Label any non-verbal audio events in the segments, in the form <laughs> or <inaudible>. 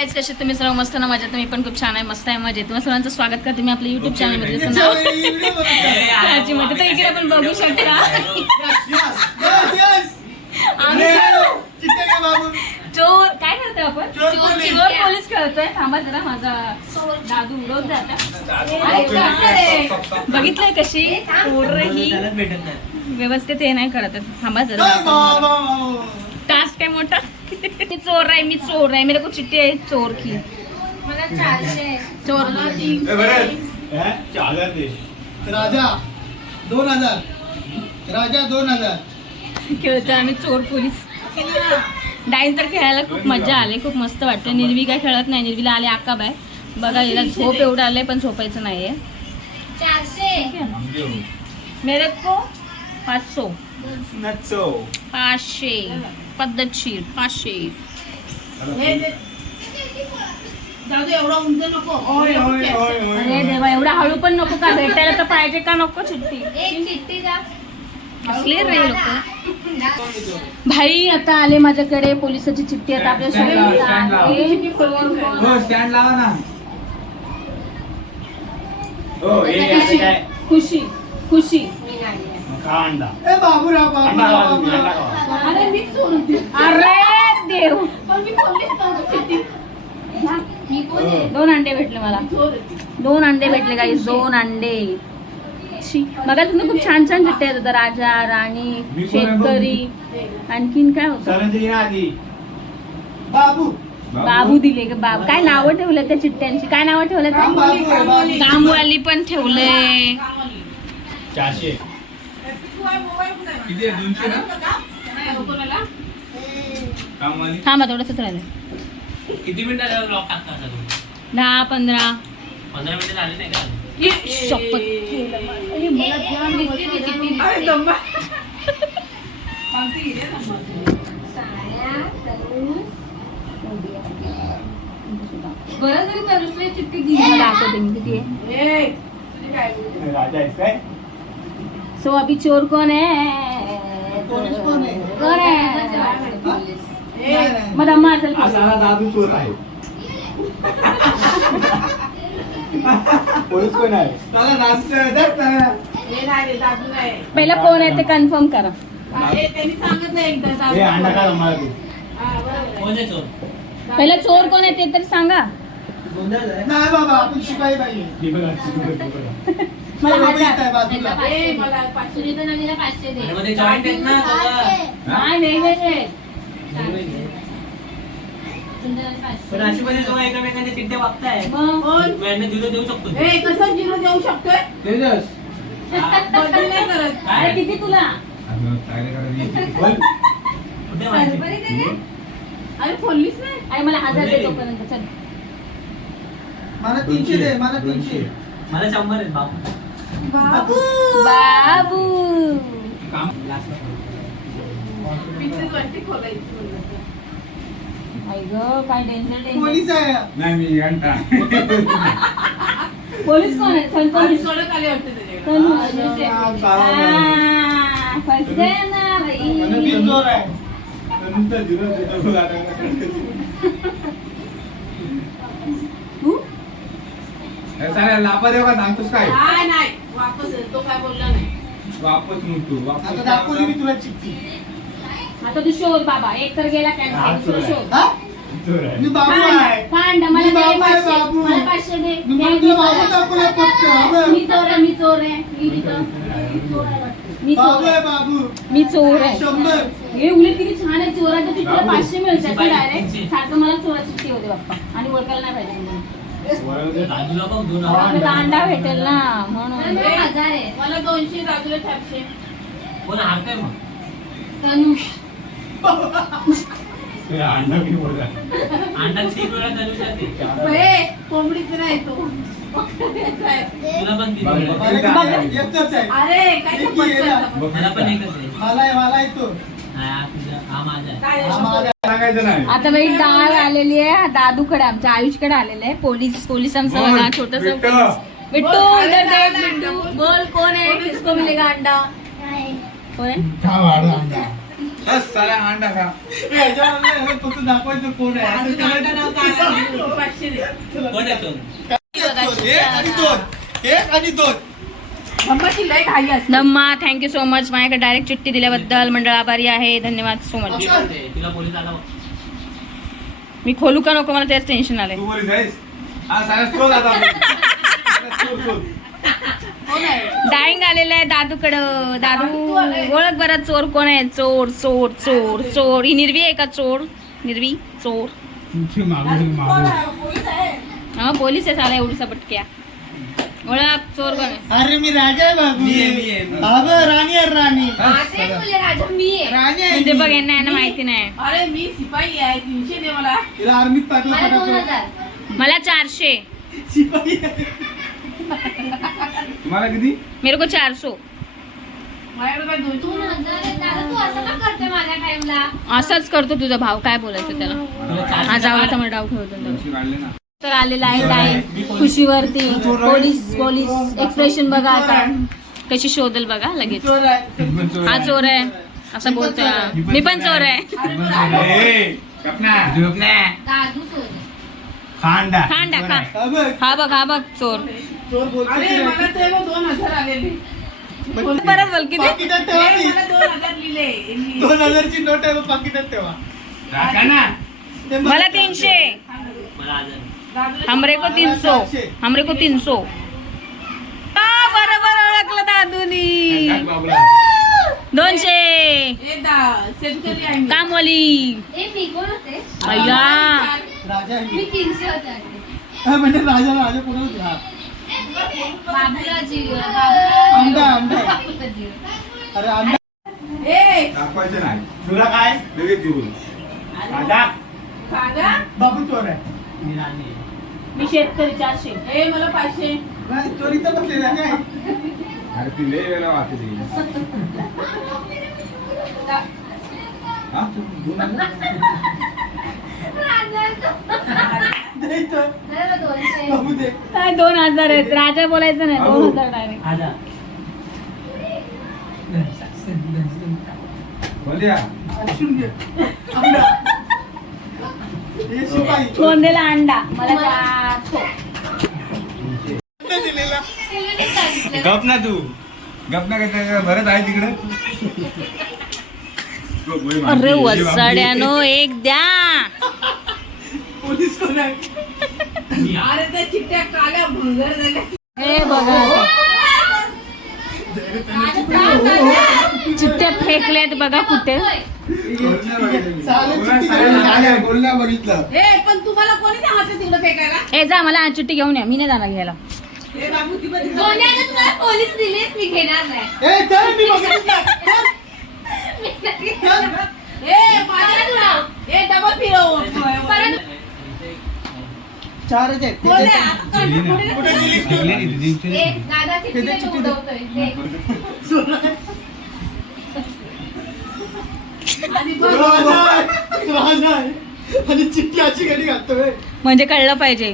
Guys कसे तुम्ही सर्व मस्त ना मजेत मी पण खूप छान आहे मस्त आहे मजेत. तुम्हाला सर्वांचं स्वागत करते मी आपल्या युट्यूब त्याची मध्ये तर इकडे पण बघू शकता. आम्ही चोर काय करतोय आपण? चोर चोर पोलीस. खेळतोय. थांबा जरा माझा दादू उडवत आता. बघितलंय कशी? पोरं ही व्यवस्थित हे नाही करत. आहेत. थांबा जरा. टास्क काय मोठा? मी चोर आहे मी चोर आहे. मेरे को चिट्टी आहे चोर की. चोर राजा दोन हजार. राजा दोन हजार. खेळतोय आम्ही चोर पोलीस. डाईन तर खेळायला खूप मजा आली खूप मस्त वाटतं निर्वी काय खेळत नाही. निर्वीला आले आकाब आहे बघा हिला झोप एवढं आलंय पण झोपायचं नाहीये. मेरे को पाचशो. पाचशे. पद्धतशीर पाचशे. अरे देवा एवढा हळू पण नको का भेटायला तर पाहिजे का नको चिठ्ठी कसले रे लोक. भाई आता आले माझ्याकडे पोलिसाची चिठ्ठी आता आपल्या Stand लावा, stand मी दोन अंडे भेटले मला. दोन अंडे भेटले काही दोन अंडे. शी. बघा तुम्ही खूप छान छान आहेत आता राजा राणी? शेतकरी आणखीन काय होतं? आधी. बाबू. बाबू? दिले का बाबू. काय नावं ठेवलं त्या चिठ्ठ्यांची काय नावं ठेवलं काम बाबू आहे, बाबू. कामवाली पण ठेवलंय. चारशे. किती आहे? दोनशे ना? कामवाली? थांबा थोडंसंच राहिलं किती मिनिटात ब्लॉग टाकता आता तुम्ही? दहा पंधरा. पंधरा मिनिटं झाली नाही का? शपथ. अरे, मला ध्यान नव्हतं. बरं जरी तनुश्री चिठ्ठी दिली? मला दाखवते मी किती आहे? राजा आहेस काय? सो अभी चोर कौन है कोण आहे? कौन नाही, नाही. मग अम्मा असेल सारा दादू चोर आहे पोलीस कोण आहे त्याला राष्ट्र धर त्याला. पहिला कोण आहे ते कन्फर्म करा हे अंडा का मला तू कोण आहे चोर पहिला चोर कोण आहे ते तरी सांगा नाही बाबा आपण शिपाई पाहिजे हे बघा, हे बघा. मला हजार. इथं आहे बाजूला. अरे मग ते जॉईंट आहेत ना दोघं. नाही वेगवेगळे पण अशी मध्ये दोघं एकमेकांच्या चिठ्ठ्या बघताय मग? मॅडम झिरो देऊ शकतो. कसं झिरो देऊ शकतोय? तेजस. बदल नाही करत. अरे किती तुला? अगं, काय <laughs> रे करायला? बोल. कुठे माहिती? अरे खोललीच नाही मला हजार दे तोपर्यंत. चल. मला तीनशे दे मला तीनशे. मला शंभर आहेत बापू. बाबू! बाबू! काय डेंजर डेंजर पोलीस आहे. नाही मी घंटा. <laughs> पोलीस कोण आहे? चल सोडत आले वाटतं त्याच्याकडे. हा? हे लापा देऊ का सांगतोस काय? नाही नाही. वापस आहे. तो काय बोलला नाही वापस म्हणतो आता वापस दाखवली मी तुला चिठ्ठी आता तू शोध बाबा एक तर गेला हा, कॅन्सल आहे. शोध हा चोर आहे. मी बाबू कांड, आहे कांड, मला मी दे बाबू आहे, पाचशे. बाबू. मला पाचशे दे. मी बाबू चोर आहे. दाखवलं फक्त हवं. मी चोर आहे मी चोर आहे मी बाबू चोर आहे आहे बाबू मी चोर आहे शंभर हे उलट किती छान आहे चोराच्या तिकडे बाबू. पाचशे मिळतात डायरेक्ट. सारखं मला चोराची चिठ्ठी होते बाप्पा आणि ओळखायला नाही पाहिजे अंडा भेटेल ना म्हणून मला दोनशे राजूला चारशे कोण हारतंय मग तनुष अंडा तीन वेळा कोंबडीचं नाही तो. तुला पण तीन वेळा. अरे काय. मला पण एकच आहे मला आहे हा हा आहे. हा आहे? सांगायचं नाही. आता बाई डाळ आलेली आहे. दादूकडे आमच्या आयुषकडे आलेले आहे. पोलीस पोलिसांचं छोटस बिट्टू. इधर अंडा, देख बिट्टू बोल. बोल कौन है किसको मिलेगा अंडा? कौन वाढा अंडा. बस अंडा खा. फक्त दाखवायचं कोण आहे. आहे? कोण आहे? एक आणि दोन. एक आणि दोन. नम्मा थँक्यू सो मच माझ्याकडे डायरेक्ट चिठ्ठी दिल्याबद्दल मंडळ आभारी आहे. धन्यवाद सो मच मी आला खोलू का नको? मला तेच टेन्शन आहे? डाळिंग आलेलं आहे दादूकडं. दादू ओळख बरं चोर कोण आहे? चोर चोर चोर चोर. ही निर्वी आहे का चोर? निर्वी चोर. हा पोलीस आहे साला एवढीसा पटक्या चोर अरे मी राजा आहे बाबू. मी आहे, मी आहे, मी. हा राणी आहे राणी. राणी आहे म्हणजे मी. बघ यांना यांना माहिती नाही. अरे मी सिपाही आहे तीनशे दे मला. तिला आर्मीत टाकलं फटाफट. मला चारशे. शिपाई आहे. तुम्हाला किती? मेरे को चार सो माझ्याकडे काय दोन असंच करतो तुझा भाव काय बोलायचं त्याला? हा जाऊ तर मला डाऊट होतो दोनशे काढले ना. तर आलेला आहे डाळिंग खुशीवरती पोलीस पोलीस एक्सप्रेशन बघा आता. कशी शोधल बघा लगेच. हा चोर आहे. असं बोलतोय. हा. मी पण चोर आहे. खांडा. खांडा हा बघ, हा बघ हा बघ चोर. चोर बोलतो अरे की मला नाही. ते. बघ. दोन हजार आलेले परत बोल किती? दोन हजार लिहिले. यांनी. दोन हजारची नोट आहे पाकिटात ठेवा. राखा ना. ते बघ. मला तीनशे. हमरे को तीन सौ। हमरे को तीन सौ। बरोबर ओळखलं दादूनी. दोनशे. कामवाली। अय्या. हा, म्हणजे राजा राजा कोण होते? आमदा आमदा अरे आमदा ए, दाखवायचं नाही. तुला काय? लगेच देऊ? बाबू चोर आहे. मी राणी आहे. मी शेतकरी चारशे. ए, मला पाचशे. नाही चोरी तर बसलेला काय अरे ती लय वेळा. हा? तू दे. काय दोन हजार आहेत. राजा बोलायचं नाही दोन हजार डायरेक्ट आजा. बोलूया. घे. हे गोंदेला अंडा. मला गप ना तू. गप ना काय भरत आहे तिकडे. अरे वसाड्यानो एक द्या. पोलीस कोण चिट्ट्या काल्या भंगर झाल्या. हे बघा. चित्ते फेकलेत बघा कुठे. बोलण्या बघितलं ए पण तुम्हाला कोणी सांगितलं तिकडे फेकायला? ए जा मला आज चिठ्ठी घेऊन या. मी नाही जाणार घ्यायला. ए बाबू ती पण पोलीस दिलेस मी घेणार नाही. ए चल मी बघितलं चल. चल. ए माझ्या ए डबा फिरव चारच आहेत बोल रे, आता काढ, पुढे रे. कुठे दिलीस तू? ते दे चिठ्ठी दे. आणि बघ, <laughs> राजा आहे. राजा आहे. आणि चिठ्ठी अशी घडी घालतोय. म्हणजे कळलं पाहिजे.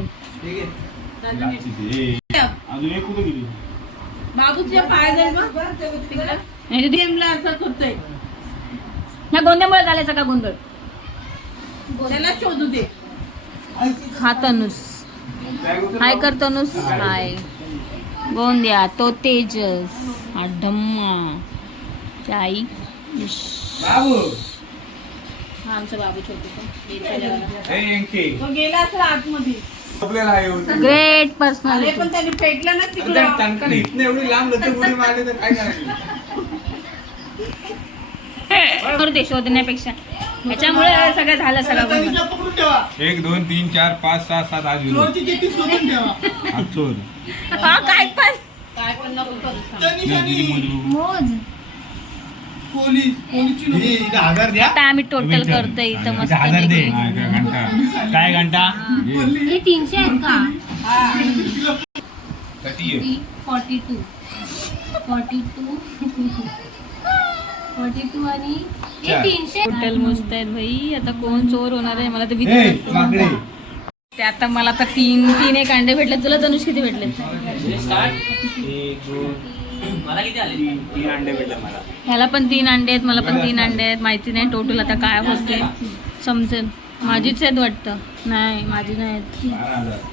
अजून एक कुठे गेली? बाबूच्या पाय जाईल बघ. तिकडं नाही तर ती- गेमला असं करतोय. ह्या गोंधळमुळे झालाय सगळा गोंधळ? त्याला शोधू दे. हा तनुस. हाय कर तनुस. हाय. गोंद्या तो तेजस. हा इश. बाबू. हा आमचा बाबू छोटू ए यांकी तो गेला असं आतमध्ये. आपल्याला आहे. ग्रेट पर्सनॅलिटी पण त्याने ना आता तिकडं. टणकन इथनं एवढी लांब लचक उडी मारली तर काय करायचं? करू दे शोधण्यापेक्षा. ह्याच्यामुळे सगळं झालं सगळं. एक दोन तीन चार पाच सहा सात आठ काय पण. काय पण नको मोज पोलीस पोलीसची लोकं- हजार द्या आता आम्ही टोटल करतोय इथं मस्त हजार दे घंटा. काय घंटा? हे तीनशे आहेत का? किती forty two forty two forty two आणि चार. तीनशे. टोटल मोजत आहेत भाई. आता कोण चोर होणार आहे? मला तर भीती ते आता मला तर तीन तीन एक अंडे भेटले तुला तनुष किती भेटले मला किती आले? तीन तीन अंडे भेटले मला. ह्याला पण तीन अंडे आहेत मला पण तीन अंडे आहेत. माहिती नाही टोटल आता काय होते समजेल. माझीच आहेत वाटतं. नाही माझी नाही आहेत.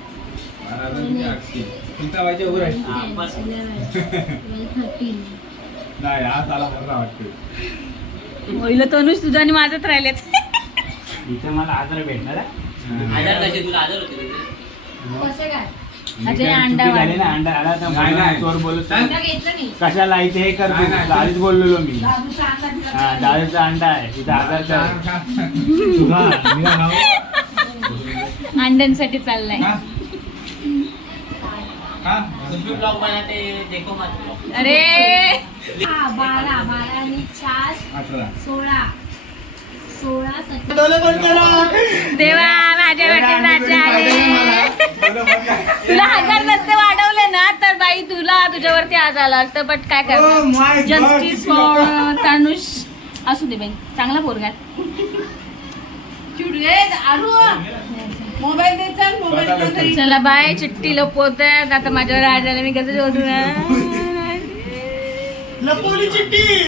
होईल तनुष तुझं आणि माझंच राहिलेत. इथे मला आजार भेटणार आहे. हजार कसे? तुला हजार होते अंडा चुकी झाली वाढला. ना अंडा आला तर नाही, नाही. चोर बोलत सांग. कशाला इथे हे कर नाही, बोललेलो मी हा दादाचा अंडा आहे तिथे आजार कर. तुझा मी. अंड्यांसाठी चाललाय खा. खा. तुम्ही ब्लॉग बनाते देखो मत ब्लॉग अरे बारा बारा आणि चार अठरा सोळा सोळा सतरा. देवा माझ्या राजा आले तुला हजार नसते वाढवले ना तर बाई तुला तुझ्यावरती आज आला असतं बट काय Oh my God, justice for. Tanush असू दे बाई चांगला पोरगा आहे. मोबाईल दे चल मोबाईल दे. चला बाय चिट्टी लपवत आता माझ्यावर राजाला मी कसं शोधू ना लपवली चिठ्ठी